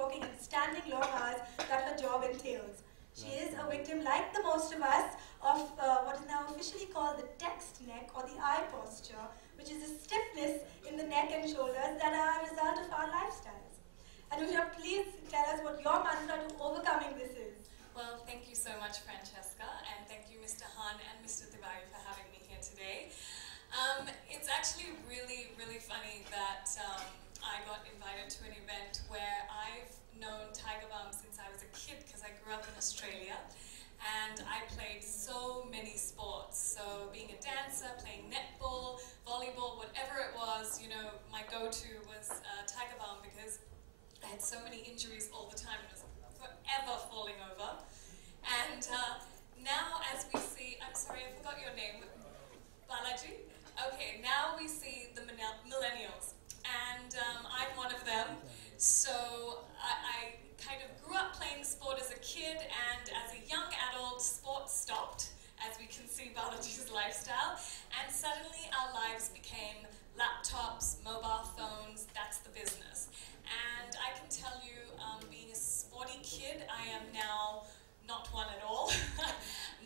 working at standing long hours that her job entails. She is a victim, like the most of us, of what is now officially called the text neck or the eye posture, which is a stiffness in the neck and shoulders that are a result of our lifestyles. Anusha, please tell us what your mantra to overcoming this is. Well, thank you so much, Francesca, and thank you, Mr. Han and Mr. Tiwari, for having me here today. It's actually really, really funny that I got invited to an event where I've known Tiger Balm since I was a kid, because I grew up in Australia, and I played so many sports. So being a dancer, playing netball, volleyball, whatever it was, you know, my go-to was Tiger Balm, because I had so many injuries all the time. It was forever falling over. And now as we see, I'm sorry, I forgot your name, Balaji? Okay, now we see the millennials, and I'm one of them. So I kind of grew up playing sport as a kid, and as a young adult, sport stopped, as we can see Balaji's lifestyle, and suddenly our lives became laptops, mobile phones, that's the business. And I can tell you, being a sporty kid, I am now not one at all.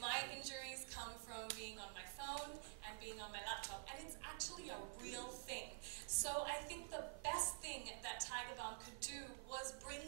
My injuries come from being on my phone and being on my laptop, and it's actually a real thing. So I think the best thing that Tiger Balm could do was bring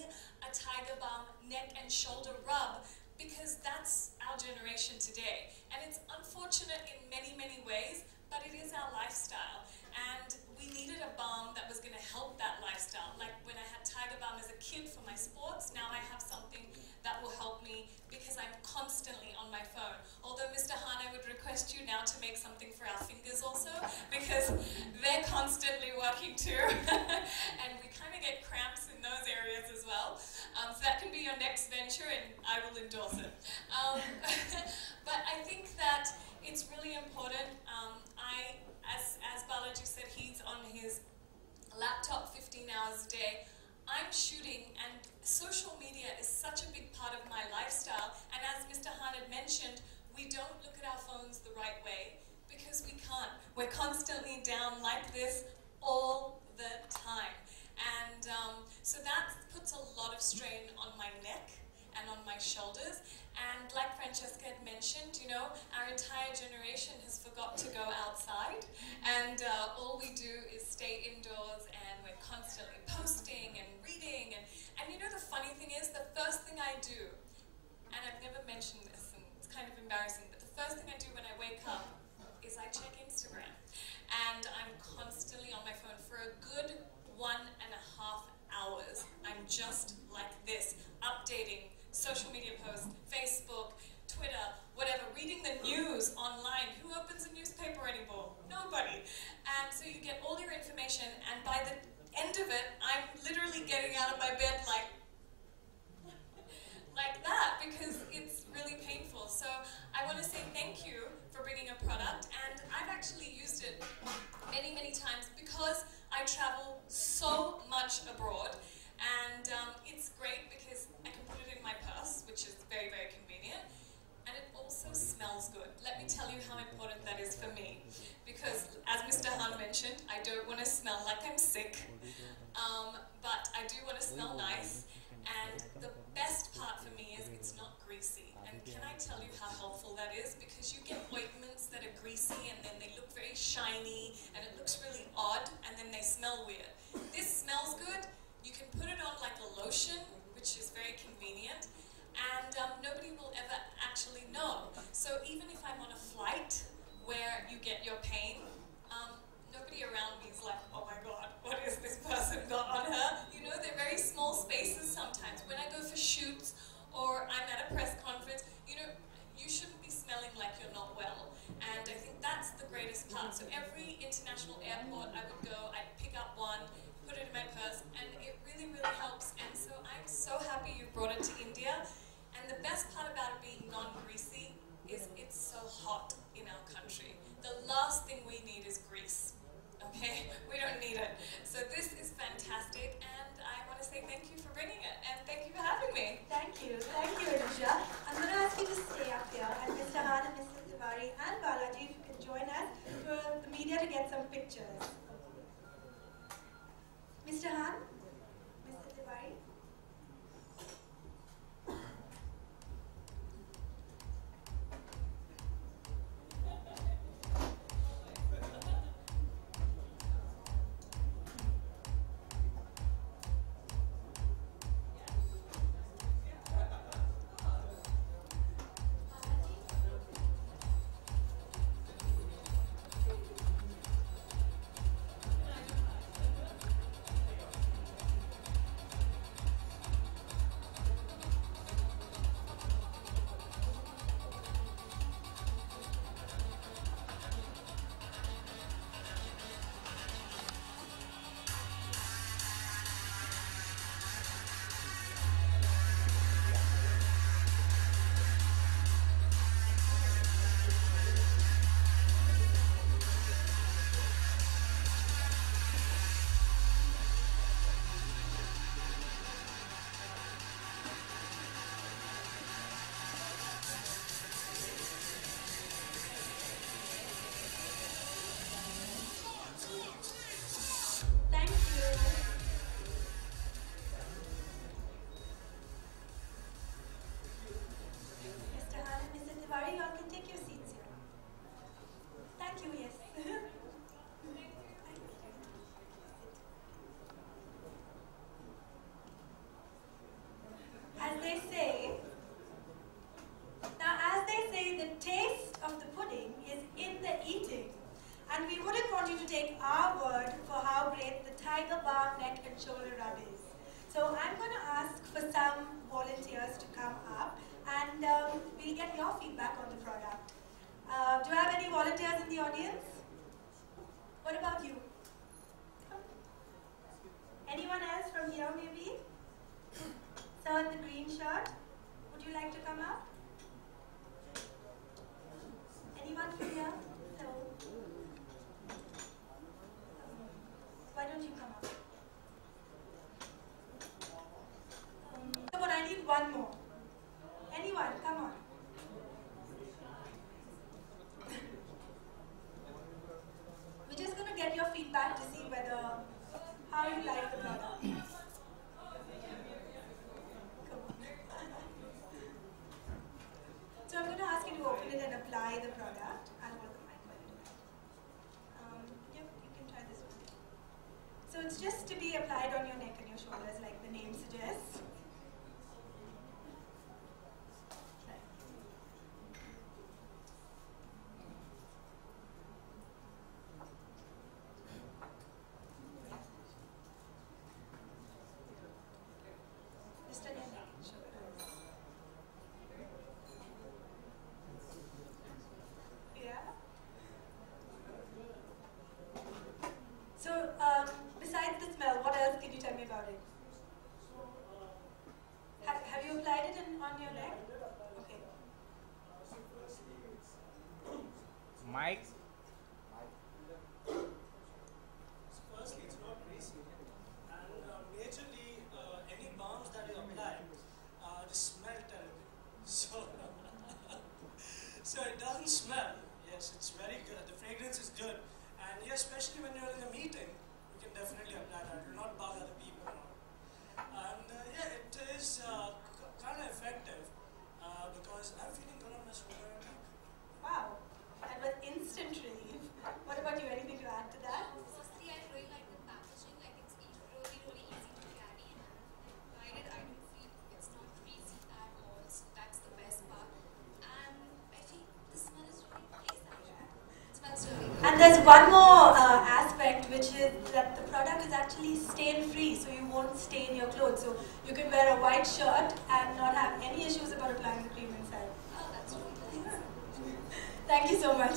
a Tiger Balm neck and shoulder rub, because that's our generation today. And it's unfortunate in many, many ways, but it is our lifestyle. And we needed a balm that was going to help that lifestyle. Like when I had Tiger Balm as a kid for my sports, now I have something that will help me because I'm constantly on my phone. Although, Mr. Han, I would request you now to make something for our fingers also, because they're constantly working too. And we kind of get cramps in those areas as well. So that can be your next venture, and I will endorse it. But I think that it's really important. As Balaji said, he's on his laptop 15 hours a day. I'm shooting, and social media is such a big part of my lifestyle. And as Mr. Han had mentioned, we don't look at our phones the right way because we can't. We're constantly down like this all the time. And so that puts a lot of strain on my neck and on my shoulders. And like Francesca had mentioned, you know, our entire generation has forgot to go outside, and all we do is stay indoors, and we're constantly posting and reading. And you know, the funny thing is, the first thing I do, and I've never mentioned this, and it's kind of embarrassing, but the first thing I do when I wake up is I check Instagram. And I'm constantly on my phone for a good 1.5 hours. I'm just like this, updating social media posts, Facebook, Twitter, whatever, reading the news online. Who opens a newspaper anymore? Nobody. And so you get all your information, and by the end of it, I'm literally getting out of my bed like that, because it's really painful. So I want to say thank you for bringing a product, and I've actually used it many, many times because I travel so much abroad. And it's great because I can put it in my purse, which is very, very convenient, and it also smells good. Let me tell you how important that is for me, because as Mr. Han mentioned, I don't want to smell like I'm sick, but I do want to smell nice, and the best part for me is it's not greasy. And can I tell you how helpful that is? Because you get ointments that are greasy, and then they look very shiny, and it looks really odd, and then they smell weird. This smells good. You can put it on like a lotion, which is very convenient, and nobody will ever actually know. So even if I'm on a flight where you get your pain, nobody around me is like, oh my God, what is this person got on her? You know, they're very small spaces sometimes. When I go for shoots or I'm at a press conference, you know, you shouldn't be smelling like you're not well. And I think that's the greatest part. So every international Mike. Firstly, it's not greasy, and majorly any balms that you apply just smell terribly. So, so it doesn't smell. Yes, it's very good. The fragrance is good, and yeah, especially when you're in a meeting, you can definitely apply that. It will not bug other people. And yeah, it is kind of effective because I'm feeling good on my shoulder and neck. Wow, that was instant relief. What about you? Anything to add to that? Firstly, I really like the packaging. Like it's really easy to carry, and I don't feel it's not greasy at all. So that's the best part. And I think the smell is really nice. Actually, it smells really good. And there's one more aspect, which is that the product is actually stain-free, so you won't stain your clothes. So you can wear a white shirt and not have any issues about applying the cream inside. Oh, that's really nice. Thank you so much.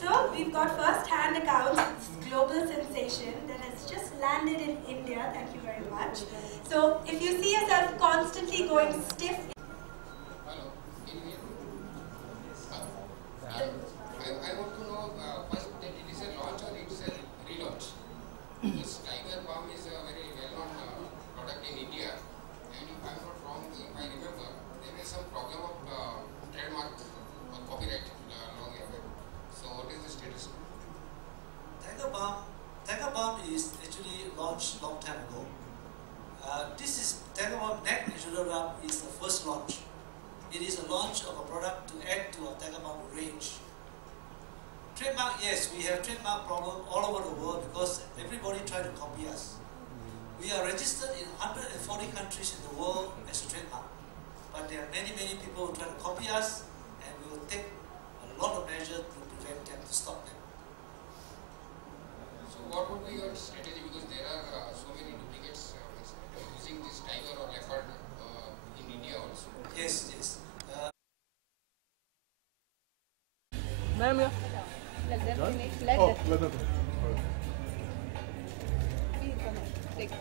So we've got first-hand accounts of this global sensation that has just landed in India. Thank you very much. So if you see yourself constantly going stiff, Hello, can you hear me? I want to know first that it is a launch or it's a relaunch. This Tiger Balm is a very well-known product in India, and if I'm not wrong, if I remember, there is some problem of trademark or copyright long ago. So what is the status? Tiger Balm is actually launched long time ago. This is Tiger Balm Neck and Shoulder Rub is the first launch. It is a launch of a product to add to our Tiger Balm range. Trademark, yes, we have trademark problem all over the world because everybody try to copy us. We are registered in 140 countries in the world as a trademark. But there are many people who try to copy us, and we will take a lot of measures to prevent them, to stop them. So what would be your strategy, because there are so many duplicates using this tiger or leopard in India also. Yes. Ma'am, Let them finish. let them. Please come on. Take.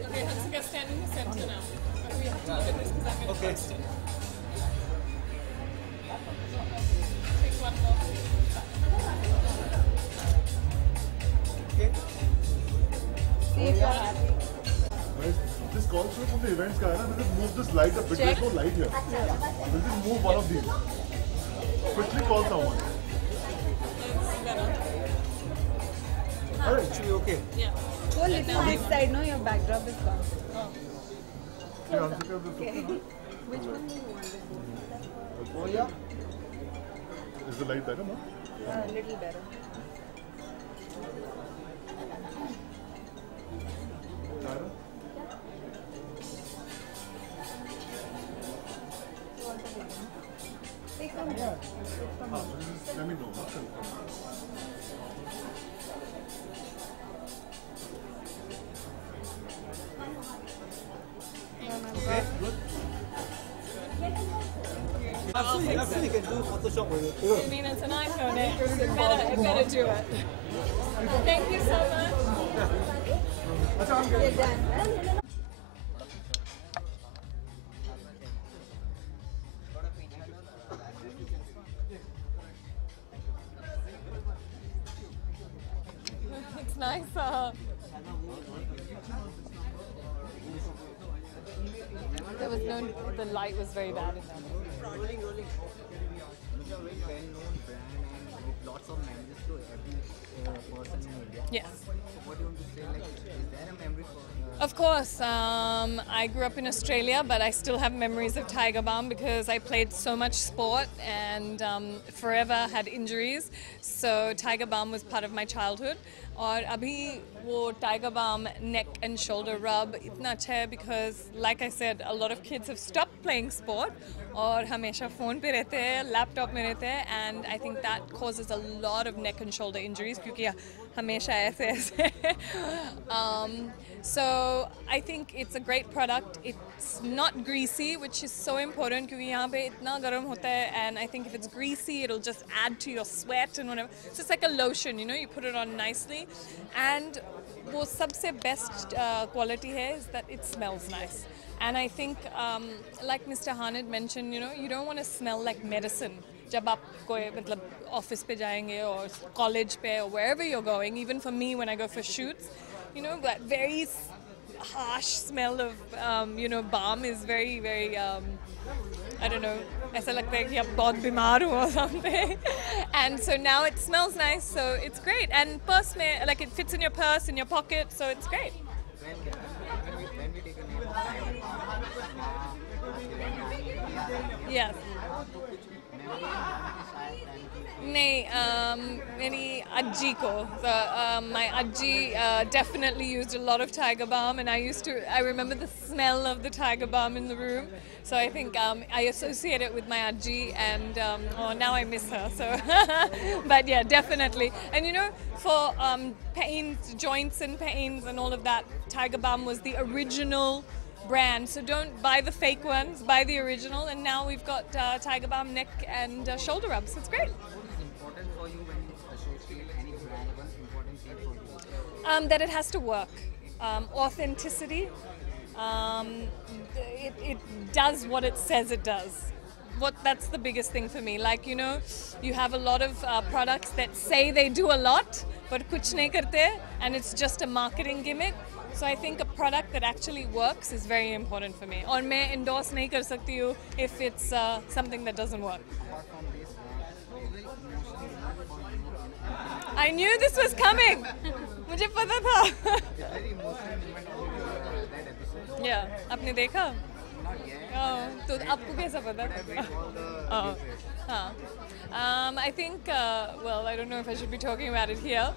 Okay, Hansika, stand in the center now. We have to look at this because I'm going to Okay. post it. Take one more. Okay. See if you're happy. This call show from the events guy, we'll just move this light a bit. There's no light here. We'll just move one of these. Quickly call someone. It's better. Alright. Actually, okay. Yeah. Go a little this side, no? Your backdrop is gone. Yeah, Hansika, this Okay. okay. Which one do you want? Oh, yeah. Is the light better, no? A little better. Tyra? Take some more. Take some more. Let me know. Huh? Okay, good. Absolutely, can do Photoshop with it. You mean it's an iPhone, eh? It better do it. Thank you so much. You're done. It's nice. There was no. The light was very bad in there. Rolling. It's a very well-known brand and with lots of memories to every person in India. Yes. So what do you want to say? Like, is there a memory for? Of course, I grew up in Australia, but I still have memories of Tiger Balm because I played so much sport and forever had injuries. So Tiger Balm was part of my childhood. और अभी वो Tiger Balm neck and shoulder rub इतना अच्छा है because like I said, a lot of kids have stopped playing sport और हमेशा phone पे रहते हैं, लैपटॉप में रहते हैं, and I think that causes a lot of neck and shoulder injuries क्योंकि हमेशा ऐसे So I think it's a great product. It's not greasy, which is so important क्योंकि यहाँ पे इतना गर्म होता है, and I think if it's greasy, it'll just add to your sweat and whatever. So it's like a lotion, you know, you put it on nicely, and वो सबसे best quality है is that it smells nice. And I think, like Mr. Han had mentioned, you know, you don't want to smell like medicine. जब आप कोई मतलब office पे जाएंगे or college पे or wherever you're going, even for me when I go for shoots, you know, that very harsh smell of, you know, balm is very, very, I don't know, ऐसा लगता है कि आप बहुत बीमार हो or something. And so now it smells nice, so it's great. And purse में, like it fits in your purse, in your pocket, so it's great. When we take a name of time, Yes. नहीं, मेरी अज्जी को. So my ajji definitely used a lot of tiger balm, and I remember the smell of the tiger balm in the room. So I think I associate it with my ajji, and now I miss her. So, but yeah, definitely. And you know, for pains, joints and pains and all of that, tiger balm was the original brand. So don't buy the fake ones, buy the original. And now we've got tiger balm neck and shoulder rubs. It's great. what is important for you when you associate any brand? One important thing for you? That it has to work. Authenticity. It does what it says it does. That's the biggest thing for me. Like, you know, you have a lot of products that say they do a lot, but kuch nahi karte, and it's just a marketing gimmick. So I think a product that actually works is very important for me. और मैं endorse नहीं कर सकती हूँ if it's something that doesn't work. Apart from this, very emotional moment for you. I knew this was coming. मुझे पता था. Very emotional moment of that episode. Yeah, आपने देखा? Not yet. Oh, तो आपको कैसा पता? All the हाँ. I think, well, I don't know if I should be talking about it here,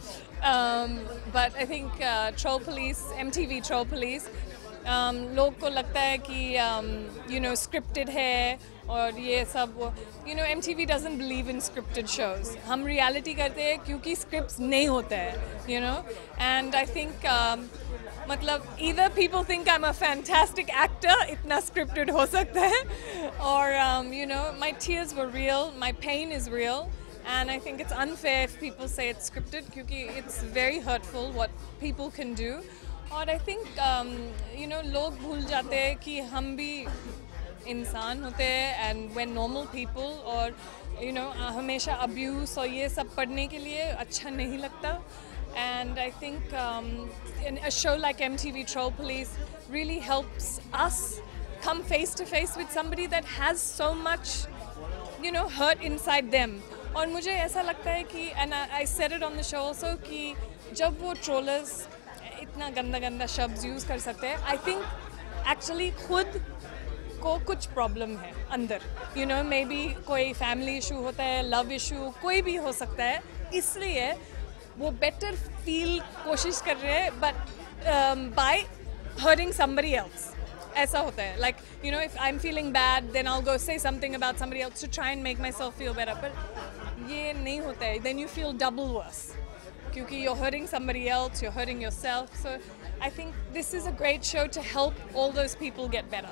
but I think Troll Police, MTV Troll Police, लोग को लगता है कि, you know, scripted है और ये सब वो, you know, MTV doesn't believe in scripted shows. हम reality करते हैं क्योंकि scripts नहीं होते हैं, you know, and I think मतलब either people think I'm a fantastic actor, इतना scripted हो सकता है, or you know, my tears were real, my pain is real, and I think it's unfair if people say it's scripted क्योंकि it's very hurtful what people can do. और I think you know, लोग भूल जाते हैं कि हम भी इंसान होते हैं and we're normal people, और you know, हमेशा abuse और ये सब पढ़ने के लिए अच्छा नहीं लगता. And I think in a show like MTV Troll Police really helps us come face to face with somebody that has so much, you know, hurt inside them. और मुझे ऐसा लगता है कि, and I said it on the show also, कि जब वो trollers इतना गंदा गंदा शब्द use कर सकते हैं, I think actually खुद को कुछ problem है अंदर. You know, maybe कोई family issue होता है, love issue, कोई भी हो सकता है. इसलिए वो better feel कोशिश कर रहे हैं, but by hurting somebody else. ऐसा होता है. Like, you know, if I'm feeling bad, then I'll go say something about somebody else to try and make myself feel better. But ये नहीं होता है. Then you feel double worse. क्योंकि you're hurting somebody else, you're hurting yourself. So I think this is a great show to help all those people get better.